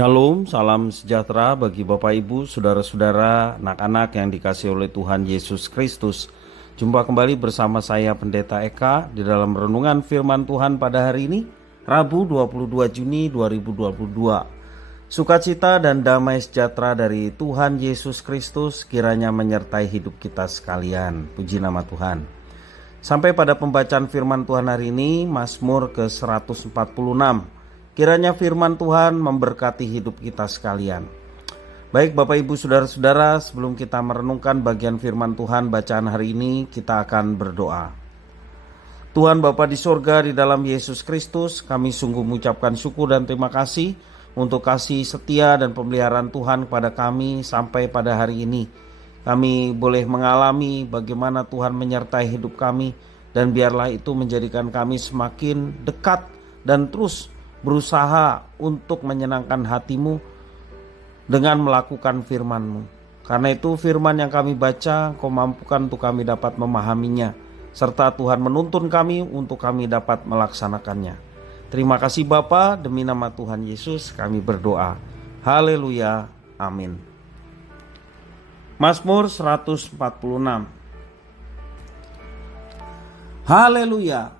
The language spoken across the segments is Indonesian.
Shalom, salam sejahtera bagi Bapak Ibu, saudara-saudara, anak-anak yang dikasihi oleh Tuhan Yesus Kristus. Jumpa kembali bersama saya Pendeta Eka di dalam renungan firman Tuhan pada hari ini, Rabu 22 Juni 2022. Sukacita dan damai sejahtera dari Tuhan Yesus Kristus kiranya menyertai hidup kita sekalian. Puji nama Tuhan. Sampai pada pembacaan firman Tuhan hari ini, Mazmur ke-146. Kiranya firman Tuhan memberkati hidup kita sekalian. Baik Bapak Ibu Saudara-saudara, sebelum kita merenungkan bagian firman Tuhan bacaan hari ini, kita akan berdoa. Tuhan Bapa di sorga, di dalam Yesus Kristus, kami sungguh mengucapkan syukur dan terima kasih untuk kasih setia dan pemeliharaan Tuhan kepada kami sampai pada hari ini. Kami boleh mengalami bagaimana Tuhan menyertai hidup kami, dan biarlah itu menjadikan kami semakin dekat dan terus berusaha untuk menyenangkan hatimu dengan melakukan firman-Mu. Karena itu firman yang kami baca, Kau mampukan untuk kami dapat memahaminya, serta Tuhan menuntun kami untuk kami dapat melaksanakannya. Terima kasih Bapa, demi nama Tuhan Yesus kami berdoa. Haleluya, amin. Mazmur 146. Haleluya,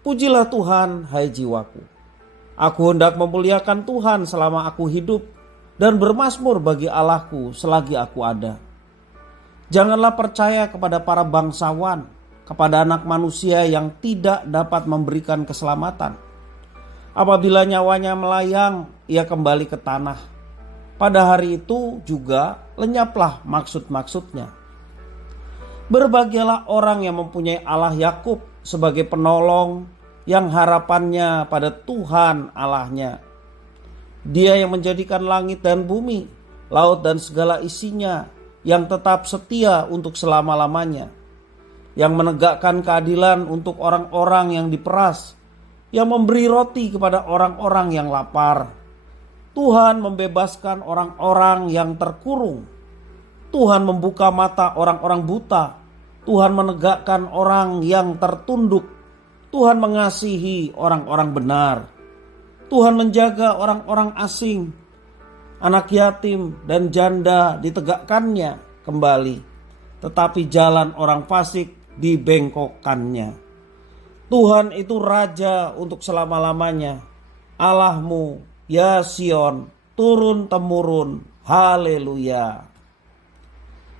pujilah Tuhan hai jiwaku. Aku hendak memuliakan Tuhan selama aku hidup dan bermazmur bagi Allahku selagi aku ada. Janganlah percaya kepada para bangsawan, kepada anak manusia yang tidak dapat memberikan keselamatan. Apabila nyawanya melayang, ia kembali ke tanah. Pada hari itu juga lenyaplah maksud-maksudnya. Berbahagialah orang yang mempunyai Allah Yakub sebagai penolong, yang harapannya pada Tuhan Allahnya. Dia yang menjadikan langit dan bumi, laut dan segala isinya, yang tetap setia untuk selama-lamanya, yang menegakkan keadilan untuk orang-orang yang diperas, yang memberi roti kepada orang-orang yang lapar. Tuhan membebaskan orang-orang yang terkurung. Tuhan membuka mata orang-orang buta. Tuhan menegakkan orang yang tertunduk. Tuhan mengasihi orang-orang benar. Tuhan menjaga orang-orang asing. Anak yatim dan janda ditegakkannya kembali. Tetapi jalan orang fasik dibengkokkannya. Tuhan itu Raja untuk selama-lamanya. Allahmu, ya Sion, turun-temurun. Haleluya.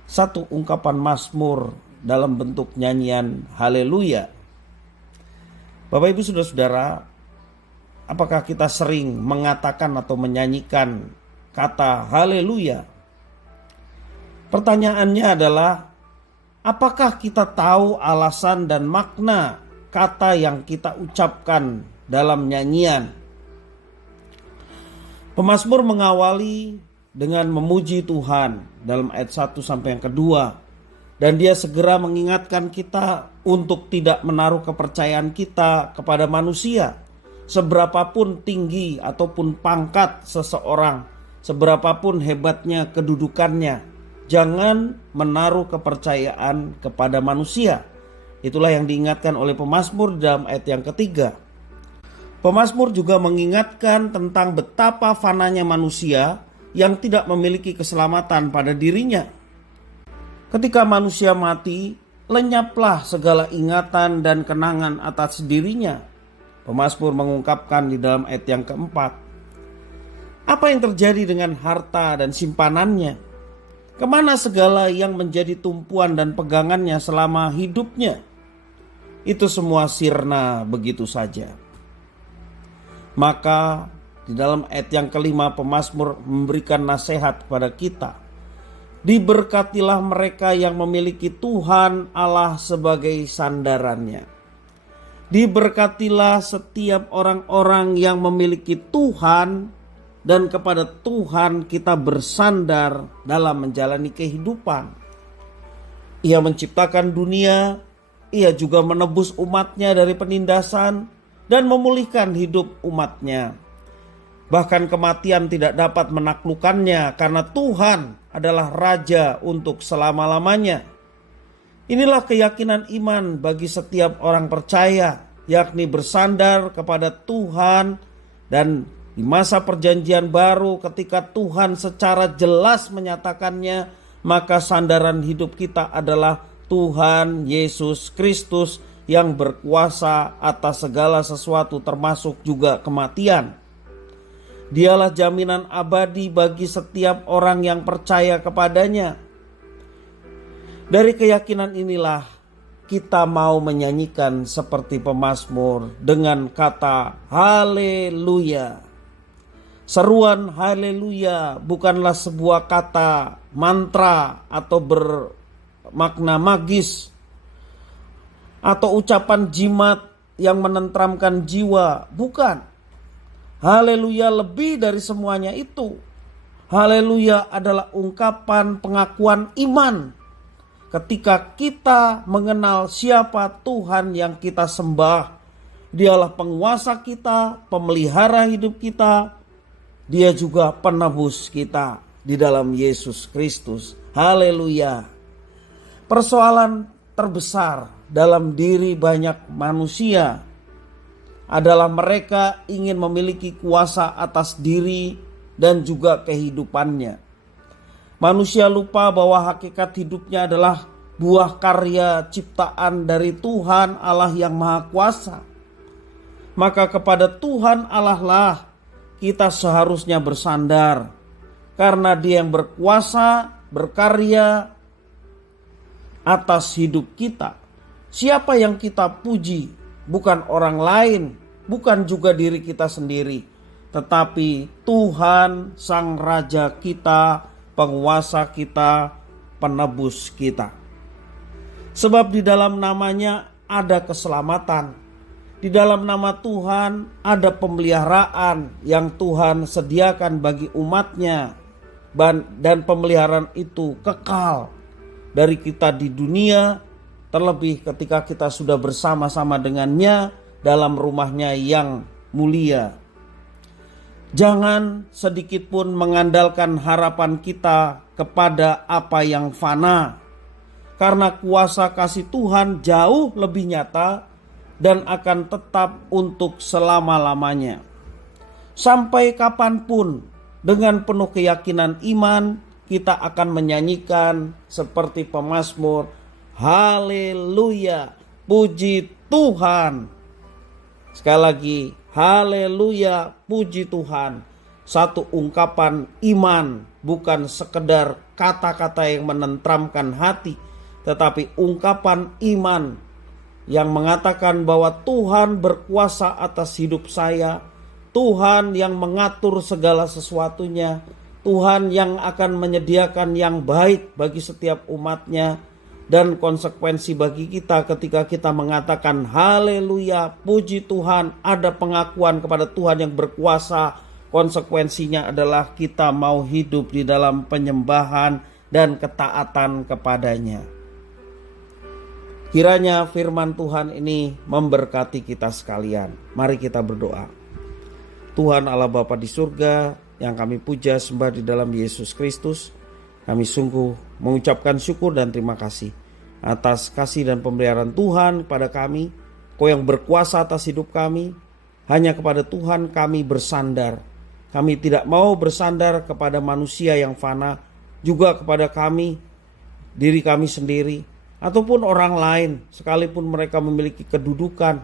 Satu ungkapan Mazmur dalam bentuk nyanyian haleluya. Bapak Ibu Saudara-saudara, apakah kita sering mengatakan atau menyanyikan kata haleluya? Pertanyaannya adalah, apakah kita tahu alasan dan makna kata yang kita ucapkan dalam nyanyian? Pemazmur mengawali dengan memuji Tuhan dalam ayat 1 sampai yang kedua. Dan dia segera mengingatkan kita untuk tidak menaruh kepercayaan kita kepada manusia. Seberapapun tinggi ataupun pangkat seseorang, seberapapun hebatnya kedudukannya, jangan menaruh kepercayaan kepada manusia. Itulah yang diingatkan oleh pemazmur dalam ayat yang ketiga. Pemazmur juga mengingatkan tentang betapa fananya manusia yang tidak memiliki keselamatan pada dirinya. Ketika manusia mati, lenyaplah segala ingatan dan kenangan atas dirinya. Pemazmur mengungkapkan di dalam ayat yang keempat. Apa yang terjadi dengan harta dan simpanannya? Kemana segala yang menjadi tumpuan dan pegangannya selama hidupnya? Itu semua sirna begitu saja. Maka di dalam ayat yang kelima pemazmur memberikan nasihat kepada kita. Diberkatilah mereka yang memiliki Tuhan Allah sebagai sandarannya. Diberkatilah setiap orang-orang yang memiliki Tuhan, dan kepada Tuhan kita bersandar dalam menjalani kehidupan. Ia menciptakan dunia, ia juga menebus umatnya dari penindasan dan memulihkan hidup umatnya. Bahkan kematian tidak dapat menaklukkannya karena Tuhan adalah Raja untuk selama-lamanya. Inilah keyakinan iman bagi setiap orang percaya, yakni bersandar kepada Tuhan dan Di masa perjanjian baru ketika Tuhan secara jelas menyatakannya, maka sandaran hidup kita adalah Tuhan Yesus Kristus yang berkuasa atas segala sesuatu termasuk juga kematian. Dialah jaminan abadi bagi setiap orang yang percaya kepadanya. Dari keyakinan inilah kita mau menyanyikan seperti pemazmur dengan kata haleluya. Seruan haleluya bukanlah sebuah kata mantra atau bermakna magis atau ucapan jimat yang menenteramkan jiwa, bukan. Haleluya lebih dari semuanya itu. Haleluya adalah ungkapan pengakuan iman ketika kita mengenal siapa Tuhan yang kita sembah. Dialah penguasa kita, pemelihara hidup kita. Dia juga penebus kita di dalam Yesus Kristus. Haleluya. Persoalan terbesar dalam diri banyak manusia adalah mereka ingin memiliki kuasa atas diri dan juga kehidupannya. Manusia lupa bahwa hakikat hidupnya adalah buah karya ciptaan dari Tuhan Allah yang Maha Kuasa. Maka kepada Tuhan Allah lah kita seharusnya bersandar, karena Dia yang berkuasa, berkarya atas hidup kita. Siapa yang kita puji? Bukan orang lain, bukan juga diri kita sendiri, tetapi Tuhan Sang Raja kita, penguasa kita, penebus kita. Sebab di dalam namanya ada keselamatan. Di dalam nama Tuhan ada pemeliharaan yang Tuhan sediakan bagi umatnya. Dan pemeliharaan itu kekal dari kita di dunia, terlebih ketika kita sudah bersama-sama dengannya dalam rumahnya yang mulia. Jangan sedikit pun mengandalkan harapan kita kepada apa yang fana, karena kuasa kasih Tuhan jauh lebih nyata dan akan tetap untuk selama-lamanya. Sampai kapanpun dengan penuh keyakinan iman kita akan menyanyikan seperti pemazmur, haleluya, puji Tuhan. Sekali lagi, haleluya, puji Tuhan. Satu ungkapan iman, bukan sekedar kata-kata yang menenteramkan hati, tetapi ungkapan iman yang mengatakan bahwa Tuhan berkuasa atas hidup saya, Tuhan yang mengatur segala sesuatunya, Tuhan yang akan menyediakan yang baik bagi setiap umatnya. Dan konsekuensi bagi kita ketika kita mengatakan haleluya, puji Tuhan, ada pengakuan kepada Tuhan yang berkuasa. Konsekuensinya adalah kita mau hidup di dalam penyembahan dan ketaatan kepadanya. Kiranya firman Tuhan ini memberkati kita sekalian. Mari kita berdoa. Tuhan Allah Bapa di surga yang kami puja sembah di dalam Yesus Kristus, kami sungguh mengucapkan syukur dan terima kasih atas kasih dan pemeliharaan Tuhan kepada kami. Kau yang berkuasa atas hidup kami, hanya kepada Tuhan kami bersandar. Kami tidak mau bersandar kepada manusia yang fana, juga kepada kami, diri kami sendiri, ataupun orang lain, sekalipun mereka memiliki kedudukan,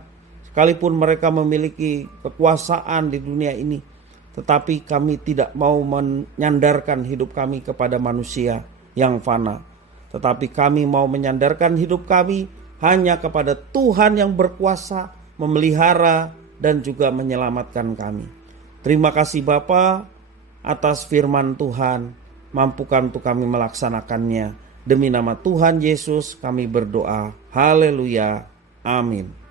sekalipun mereka memiliki kekuasaan di dunia ini. Tetapi kami tidak mau menyandarkan hidup kami kepada manusia yang fana, tetapi kami mau menyandarkan hidup kami hanya kepada Tuhan yang berkuasa, memelihara dan juga menyelamatkan kami. Terima kasih Bapa atas firman Tuhan, mampukan untuk kami melaksanakannya. Demi nama Tuhan Yesus kami berdoa. Haleluya. Amin.